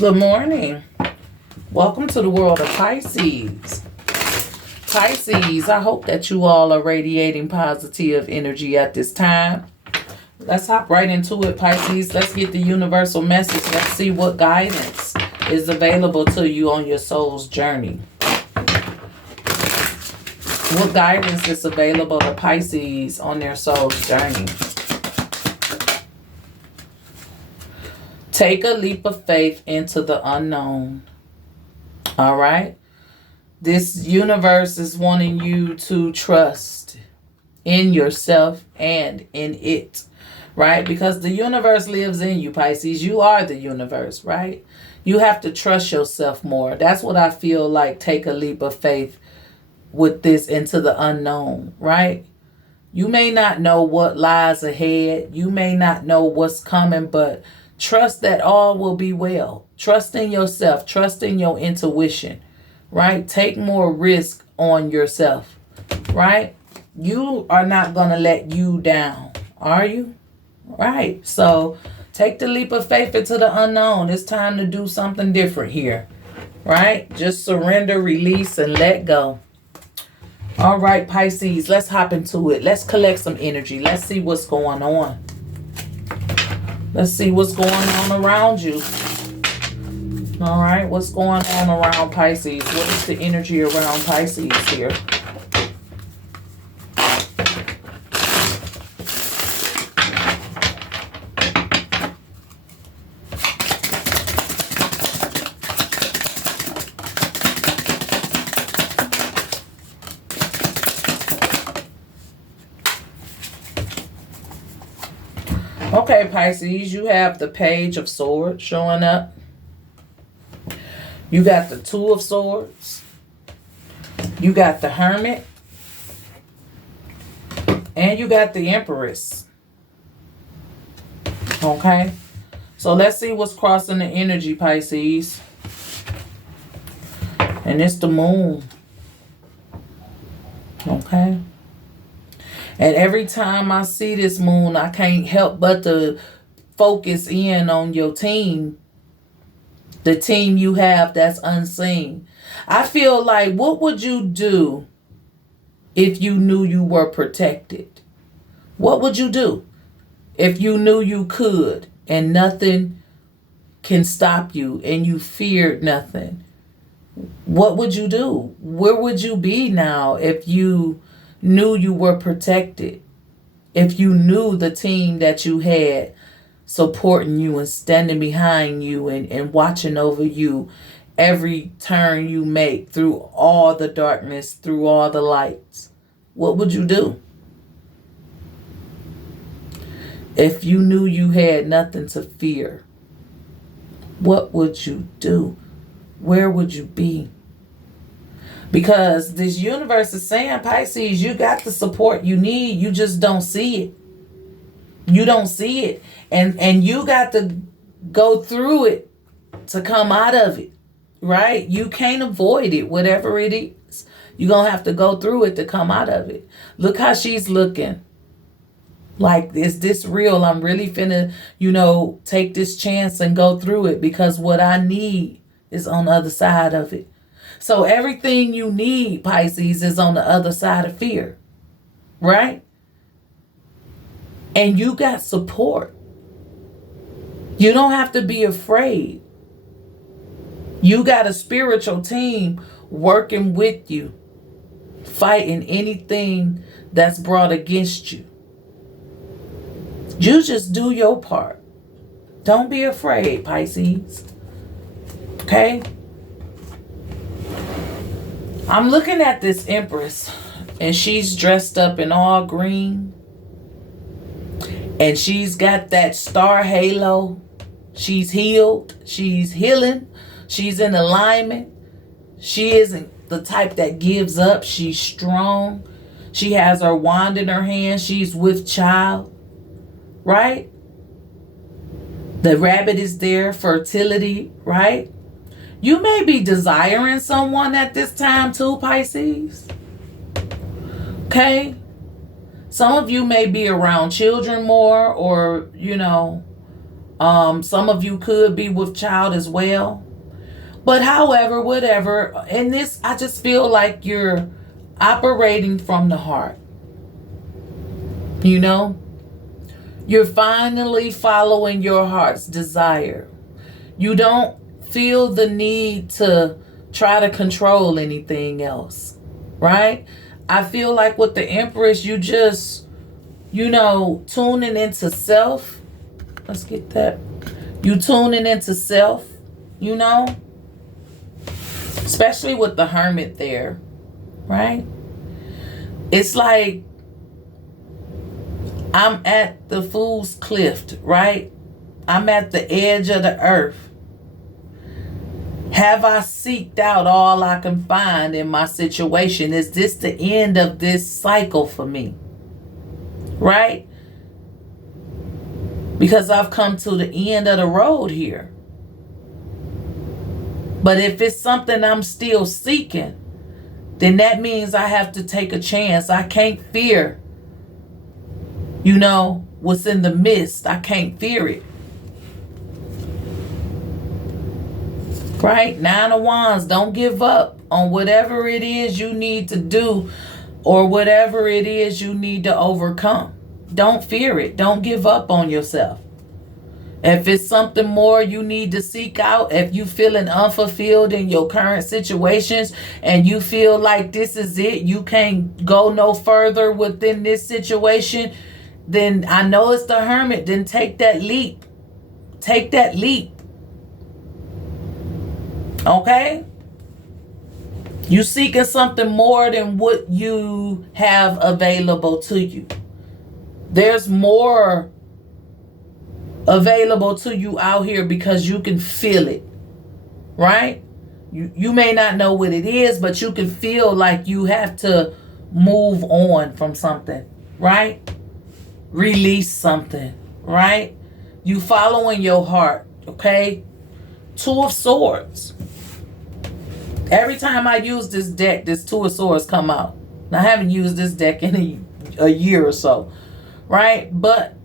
Good morning. Welcome to the world of Pisces. Pisces, I hope that you all are radiating positive energy at this time. Let's hop right into it, Pisces. Let's get the universal message. Let's see what guidance is available to you on your soul's journey. What guidance is available to Pisces on their soul's journey? Take a leap of faith into the unknown. All right? This universe is wanting you to trust in yourself and in it, right? Because the universe lives in you, Pisces. You are the universe, right? You have to trust yourself more. That's what I feel like. Take a leap of faith with this into the unknown, right? You may not know what lies ahead. You may not know what's coming, but trust that all will be well. Trust in yourself. Trust in your intuition, right? Take more risk on yourself, right? You are not going to let you down, are you? Right. So take the leap of faith into the unknown. It's time to do something different here, right? Just surrender, release, and let go. All right, Pisces, let's hop into it. Let's collect some energy. Let's see what's going on. Let's see what's going on around you. All right, what's going on around Pisces? What is the energy around Pisces here? Okay, Pisces, you have the Page of Swords showing up. You got the Two of Swords. You got the Hermit. And you got the Empress. Okay. So let's see what's crossing the energy, Pisces. And it's the Moon. Okay. And every time I see this moon, I can't help but to focus in on your team. The team you have that's unseen. I feel like, what would you do if you knew you were protected? What would you do if you knew you could and nothing can stop you and you feared nothing? What would you do? Where would you be now if you knew you were protected? If you knew the team that you had supporting you and standing behind you and watching over you every turn you make through all the darkness, through all the lights, what would you do? If you knew you had nothing to fear, what would you do? Where would you be? Because this universe is saying, Pisces, you got the support you need. You just don't see it. You don't see it. And you got to go through it to come out of it. Right? You can't avoid it, whatever it is. You're going to have to go through it to come out of it. Look how she's looking. Like, is this real? I'm really finna, take this chance and go through it because what I need is on the other side of it. So everything you need, Pisces, is on the other side of fear, right? And you got support. You don't have to be afraid. You got a spiritual team working with you, fighting anything that's brought against you. You just do your part. Don't be afraid, Pisces. Okay? I'm looking at this Empress, and she's dressed up in all green. And she's got that star halo. She's healed. She's healing. She's in alignment. She isn't the type that gives up. She's strong. She has her wand in her hand. She's with child. Right? The rabbit is there. Fertility. Right? You may be desiring someone at this time too, Pisces. Okay? Some of you may be around children more or, Some of you could be with child as well. But however, whatever, in this, I just feel like you're operating from the heart. You know? You're finally following your heart's desire. You don't feel the need to try to control anything else. Right? I feel like with the Empress, you just, tuning into self. Let's get that. You tuning into self, especially with the Hermit there, right? It's like I'm at the fool's cliff, right? I'm at the edge of the earth. Have I seeked out all I can find in my situation? Is this the end of this cycle for me? Right? Because I've come to the end of the road here. But if it's something I'm still seeking, then that means I have to take a chance. I can't fear, what's in the mist. I can't fear it. Right? 9 of Wands, don't give up on whatever it is you need to do or whatever it is you need to overcome. Don't fear it. Don't give up on yourself. If it's something more you need to seek out, if you feeling unfulfilled in your current situations and you feel like this is it, you can't go no further within this situation, then I know it's the Hermit. Then take that leap. Take that leap. Okay? You seeking something more than what you have available to you. There's more available to you out here because you can feel it. Right? You may not know what it is, but you can feel like you have to move on from something. Right? Release something. Right? You following your heart. Okay? 2 of Swords. Every time I use this deck, this 2 of Swords come out. Now, I haven't used this deck in a year or so, right? But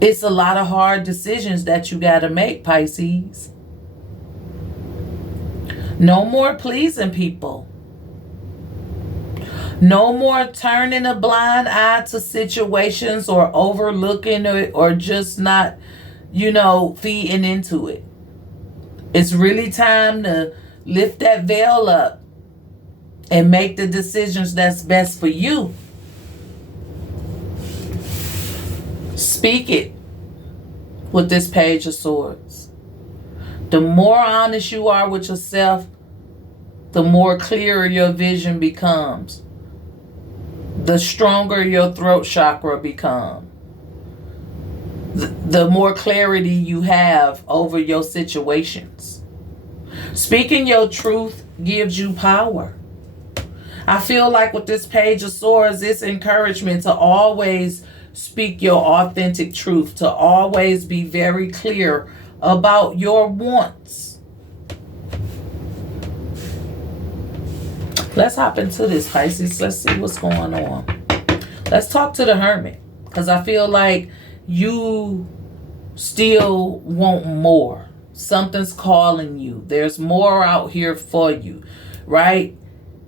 it's a lot of hard decisions that you got to make, Pisces. No more pleasing people. No more turning a blind eye to situations or overlooking it or just not, feeding into it. It's really time to lift that veil up and make the decisions that's best for you. Speak it with this Page of Swords. The more honest you are with yourself, the more clearer your vision becomes. The stronger your throat chakra becomes. The more clarity you have over your situations. Speaking your truth gives you power. I feel like with this Page of Swords, it's encouragement to always speak your authentic truth, to always be very clear about your wants. Let's hop into this, Pisces. Let's see what's going on. Let's talk to the Hermit, because I feel like you still want more. Something's calling you. There's more out here for you, right?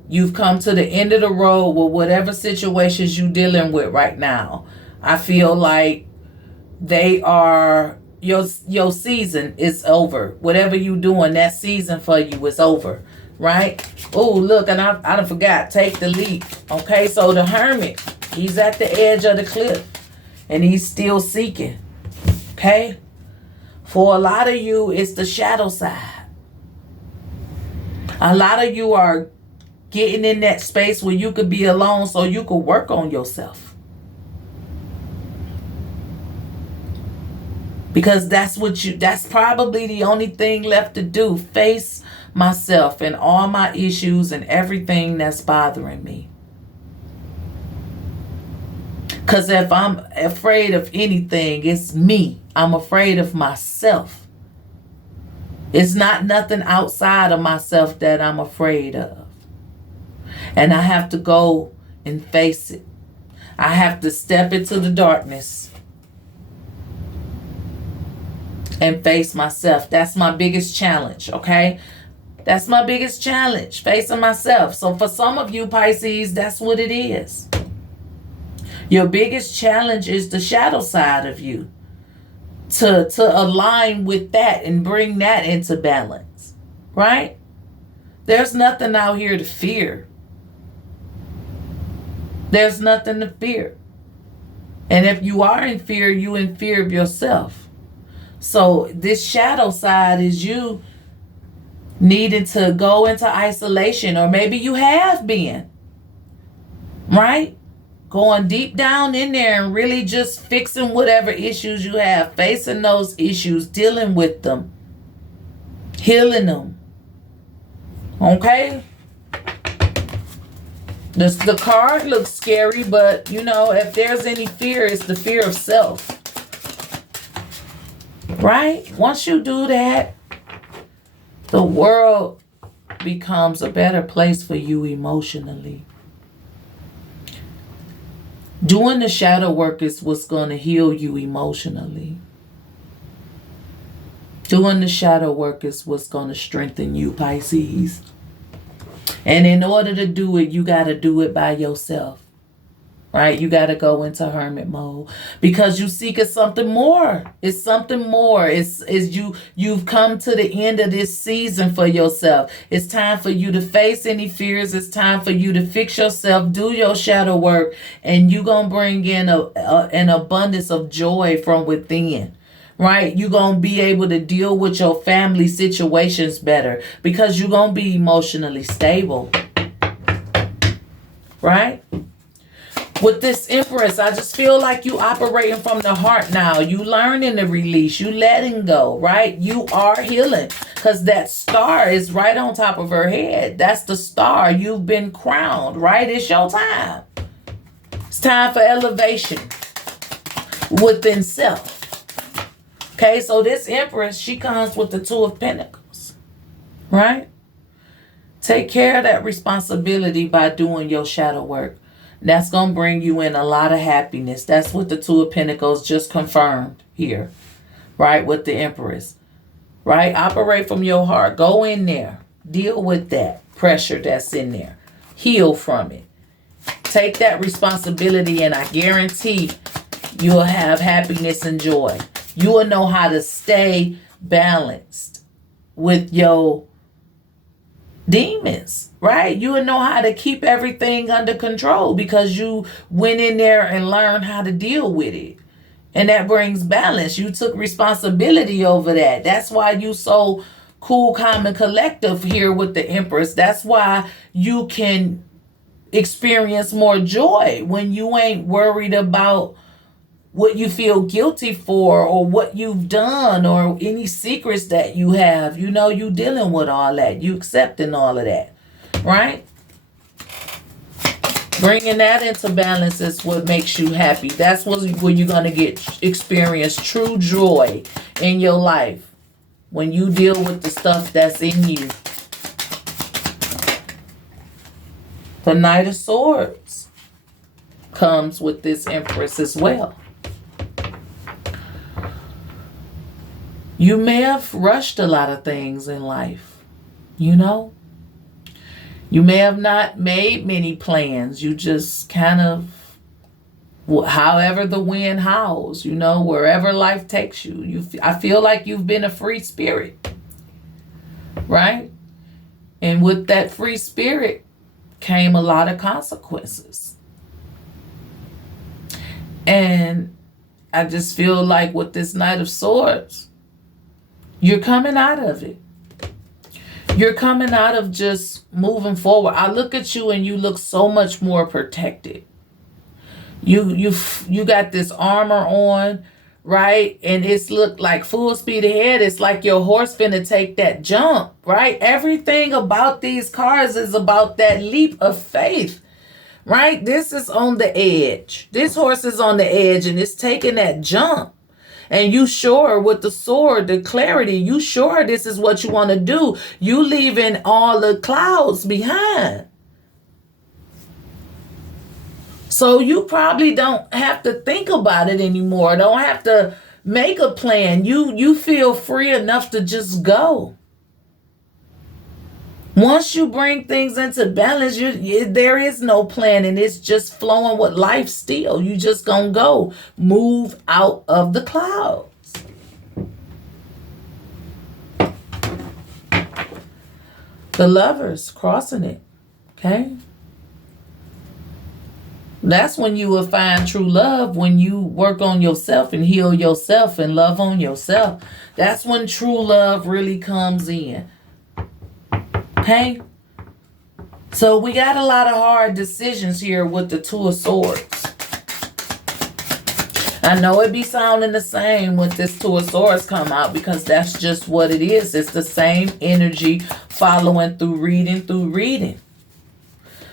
You've come to the end of the road with whatever situations you're dealing with right now. I feel like they are, your season is over. Whatever you're doing, that season for you is over, right? Oh, look, and I done forgot. Take the leap. Okay, so the Hermit, he's at the edge of the cliff and he's still seeking. Okay? For a lot of you, it's the shadow side. A lot of you are getting in that space where you could be alone so you could work on yourself. Because that's probably the only thing left to do. Face myself and all my issues and everything that's bothering me. Because if I'm afraid of anything, it's me. I'm afraid of myself. It's not nothing outside of myself that I'm afraid of. And I have to go and face it. I have to step into the darkness. and face myself. That's my biggest challenge, okay? That's my biggest challenge, facing myself. So for some of you, Pisces, that's what it is. Your biggest challenge is the shadow side of you. To align with that and bring that into balance, right? There's nothing out here to fear. There's nothing to fear. And if you are in fear, you in fear of yourself. So this shadow side is you needing to go into isolation, or maybe you have been, right? Going deep down in there and really just fixing whatever issues you have, facing those issues, dealing with them, healing them. Okay? The card looks scary, but you know, if there's any fear, it's the fear of self. Right? Once you do that, the world becomes a better place for you emotionally. Doing the shadow work is what's going to heal you emotionally. Doing the shadow work is what's going to strengthen you, Pisces. And in order to do it, you got to do it by yourself. Right? You got to go into hermit mode because you seek something more. It's something more. It's you've come to the end of this season for yourself. It's time for you to face any fears. It's time for you to fix yourself, do your shadow work, and you're going to bring in an abundance of joy from within. Right? You're going to be able to deal with your family situations better because you're going to be emotionally stable. Right? With this Empress, I just feel like you operating from the heart now. You learning to release. You letting go, right? You are healing because that star is right on top of her head. That's the star. You've been crowned, right? It's your time. It's time for elevation within self. Okay, so this Empress, she comes with the Two of Pentacles, right? Take care of that responsibility by doing your shadow work. That's going to bring you in a lot of happiness. That's what the Two of Pentacles just confirmed here, right? With the Empress, right? Operate from your heart. Go in there. Deal with that pressure that's in there. Heal from it. Take that responsibility and I guarantee you'll have happiness and joy. You will know how to stay balanced with your demons, right? You will know how to keep everything under control because you went in there and learned how to deal with it. And that brings balance. You took responsibility over that. That's why you so cool, calm, and collective here with the Empress. That's why you can experience more joy when you ain't worried about what you feel guilty for or what you've done or any secrets that you have. You know, you dealing with all that. You accepting all of that, right? Bringing that into balance is what makes you happy. That's where you're going to experience true joy in your life when you deal with the stuff that's in you. The Knight of Swords comes with this Empress as well. You may have rushed a lot of things in life, you know. You may have not made many plans. You just kind of, however the wind howls, you know, wherever life takes you. I feel like you've been a free spirit, right? And with that free spirit came a lot of consequences. And I just feel like with this Knight of Swords, you're coming out of it. You're coming out of just moving forward. I look at you and you look so much more protected. You got this armor on, right? And it's looked like full speed ahead. It's like your horse finna take that jump, right? Everything about these cards is about that leap of faith, right? This is on the edge. This horse is on the edge and it's taking that jump. And you sure with the sword, the clarity, you sure this is what you want to do. You leaving all the clouds behind. So you probably don't have to think about it anymore. Don't have to Make a plan. You feel free enough to just go. Once you bring things into balance, there is no planning. It's just flowing with life still. You just gonna go. Move out of the clouds. The Lovers crossing it. Okay? That's when you will find true love, when you work on yourself and heal yourself and love on yourself. That's when true love really comes in. Okay? So we got a lot of hard decisions here with the Two of Swords. I know it be sounding the same when this Two of Swords come out, because that's just what it is. It's the same energy following through reading.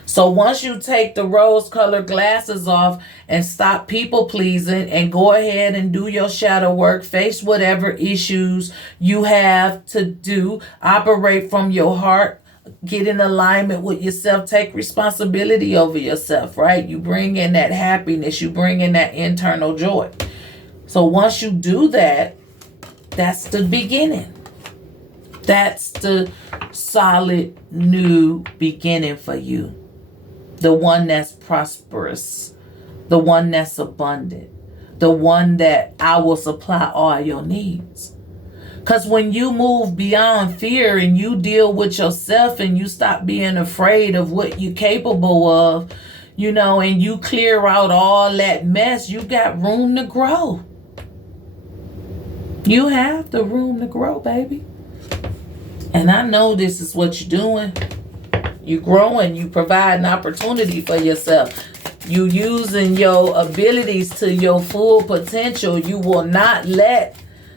So once you take the rose-colored glasses off and stop people pleasing and go ahead and do your shadow work, face whatever issues you have to do, operate from your heart, get in alignment with yourself, take responsibility over yourself, right? You bring in that happiness, you bring in that internal joy. So once you do that, that's the beginning. That's the solid new beginning for you. The one that's prosperous, the one that's abundant, the one that I will supply all your needs. Because when you move beyond fear and you deal with yourself and you stop being afraid of what you're capable of, and you clear out all that mess, you got room to grow. You have the room to grow, baby. And I know this is what you're doing. You growing, you provide an opportunity for yourself. You using your abilities to your full potential. You will not let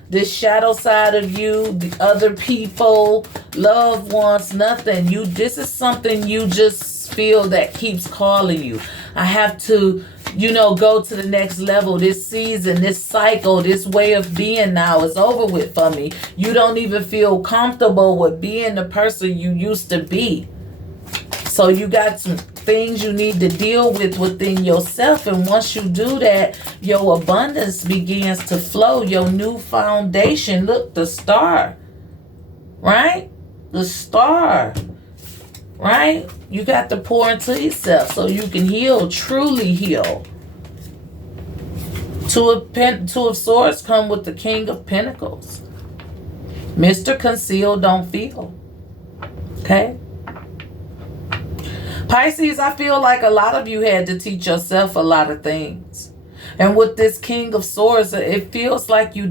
this shadow side of you, the other people, loved ones, nothing. This is something you just feel that keeps calling you. I have to, go to the next level. This season, this cycle, this way of being now is over with for me. You don't even feel comfortable with being the person you used to be. So you got some things you need to deal with within yourself. And once you do that, your abundance begins to flow. Your new foundation. Look, the star. Right? The star. Right? You got to pour into yourself so you can heal, truly heal. Two of Swords come with the King of Pentacles. Mr. Conceal, don't feel. Okay? Pisces, I feel like a lot of you had to teach yourself a lot of things. And with this King of Swords, it feels like you've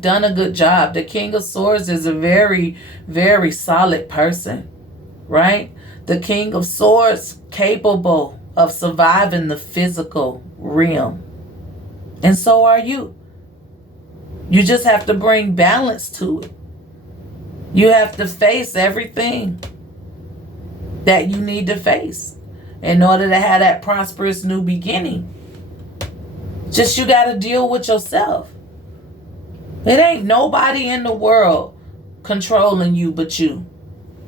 done a good job. The King of Swords is a very, very solid person, right? The King of Swords capable of surviving the physical realm. And so are you. You just have to bring balance to it. You have to face everything that you need to face in order to have that prosperous new beginning. Just you got to deal with yourself. It ain't nobody in the world controlling you but you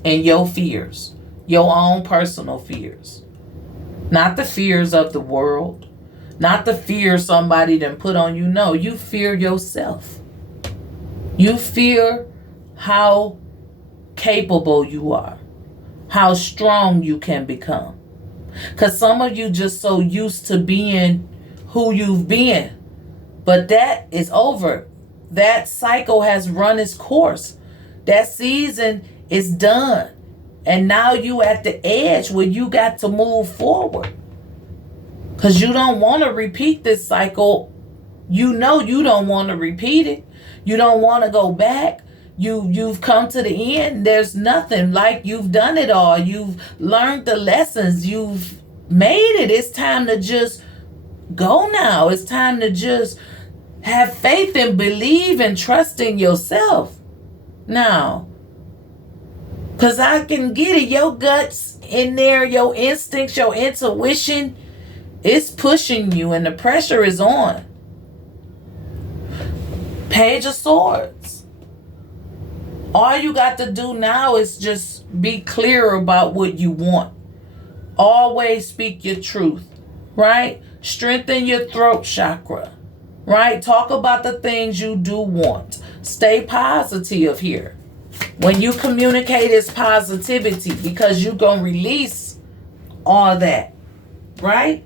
and your fears, your own personal fears. Not the fears of the world, not the fear somebody done put on you. No, you fear yourself. You fear how capable you are, how strong you can become. Because some of you just so used to being who you've been. But that is over. That cycle has run its course. That season is done. And now you at the edge where you got to move forward. Because you don't want to repeat this cycle. You know you don't want to repeat it. You don't want to go back. You've come to the end. There's nothing like you've done it all. You've learned the lessons. You've made it. It's time to just go now. It's time to just have faith and believe and trust in yourself now. Because I can get it. Your guts in there, your instincts, your intuition, it's pushing you and the pressure is on. Page of Swords. All you got to do now is just be clear about what you want. Always speak your truth, right? Strengthen your throat chakra. right? Talk about the things you do want. Stay positive here. When you communicate, it's positivity because you're going to release all that, right?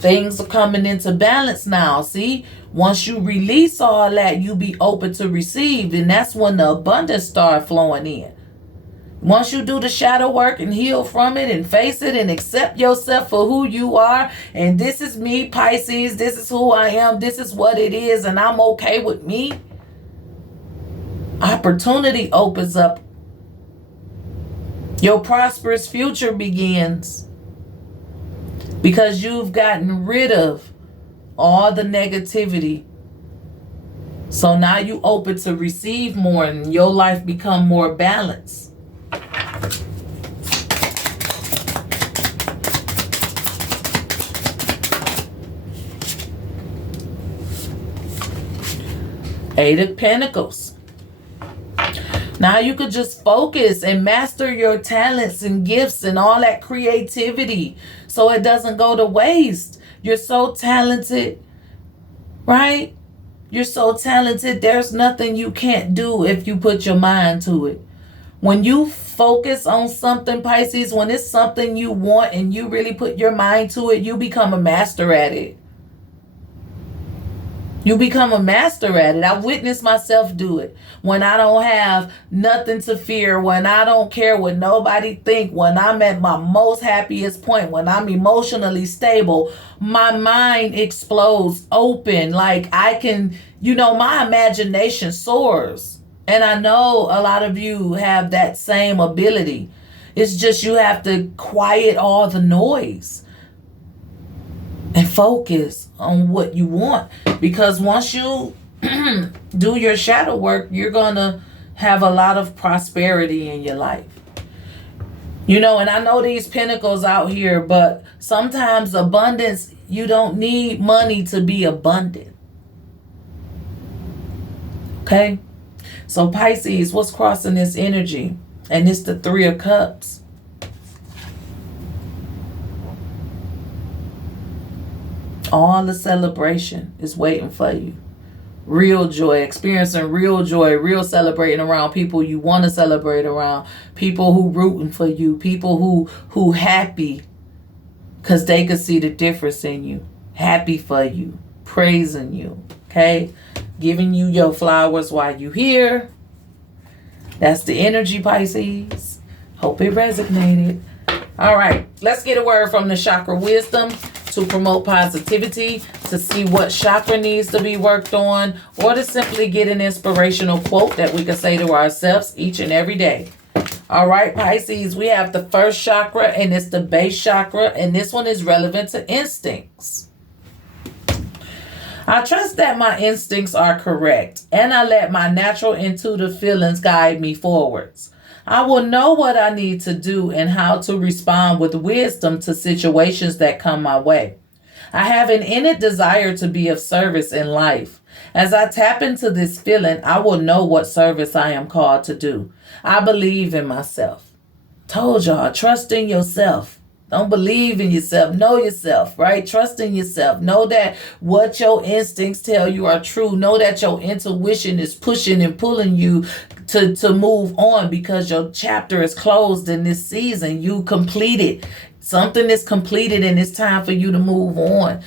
Things are coming into balance now. See, once you release all that, you be open to receive. And that's when the abundance start flowing in. Once you do the shadow work and heal from it and face it and accept yourself for who you are. And this is me, Pisces. This is who I am. This is what it is. And I'm okay with me. Opportunity opens up. Your prosperous future begins. Because you've gotten rid of all the negativity. So now you open to receive more and your life become more balanced. Eight of Pentacles. Now you could just focus and master your talents and gifts and all that creativity so it doesn't go to waste. You're so talented, right? You're so talented. There's nothing you can't do if you put your mind to it. When you focus on something, Pisces, when it's something you want and you really put your mind to it, you become a master at it. You become a master at it. I've witnessed myself do it. When I don't have nothing to fear, when I don't care what nobody think, when I'm at my most happiest point, when I'm emotionally stable, my mind explodes open. Like I can, my imagination soars. And I know a lot of you have that same ability. It's just you have to quiet all the noise and focus on what you want. Because once you do your shadow work, you're going to have a lot of prosperity in your life. And I know these pentacles out here, but sometimes abundance, you don't need money to be abundant. Okay? So Pisces, what's crossing this energy? And it's the Three of Cups. All the celebration is waiting for you. Real joy, experiencing real joy, real celebrating around people you want to celebrate around, people who rooting for you, people who happy because they could see the difference in you, happy for you, praising you, okay? Giving you your flowers while you here. That's the energy, Pisces. Hope it resonated. All right, let's get a word from the chakra wisdom to promote positivity, to see what chakra needs to be worked on, or to simply get an inspirational quote that we can say to ourselves each and every day. All right, Pisces, we have the first chakra, and it's the base chakra, and this one is relevant to instincts. I trust that my instincts are correct, and I let my natural intuitive feelings guide me forwards. I will know what I need to do and how to respond with wisdom to situations that come my way. I have an innate desire to be of service in life. As I tap into this feeling, I will know what service I am called to do. I believe in myself. Told y'all, trust in yourself. Don't believe in yourself. Know yourself, right? Trust in yourself. Know that what your instincts tell you are true. Know that your intuition is pushing and pulling you to move on because your chapter is closed in this season. You completed. Something is completed and it's time for you to move on.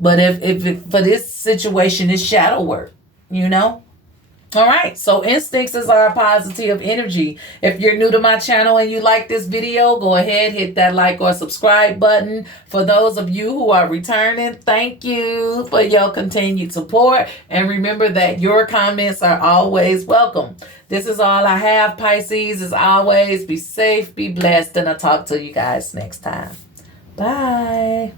But if for this situation, it's shadow work, All right, so instincts is our positive energy. If you're new to my channel and you like this video, go ahead, hit that like or subscribe button. For those of you who are returning, thank you for your continued support. And remember that your comments are always welcome. This is all I have, Pisces. As always, be safe, be blessed, and I'll talk to you guys next time. Bye.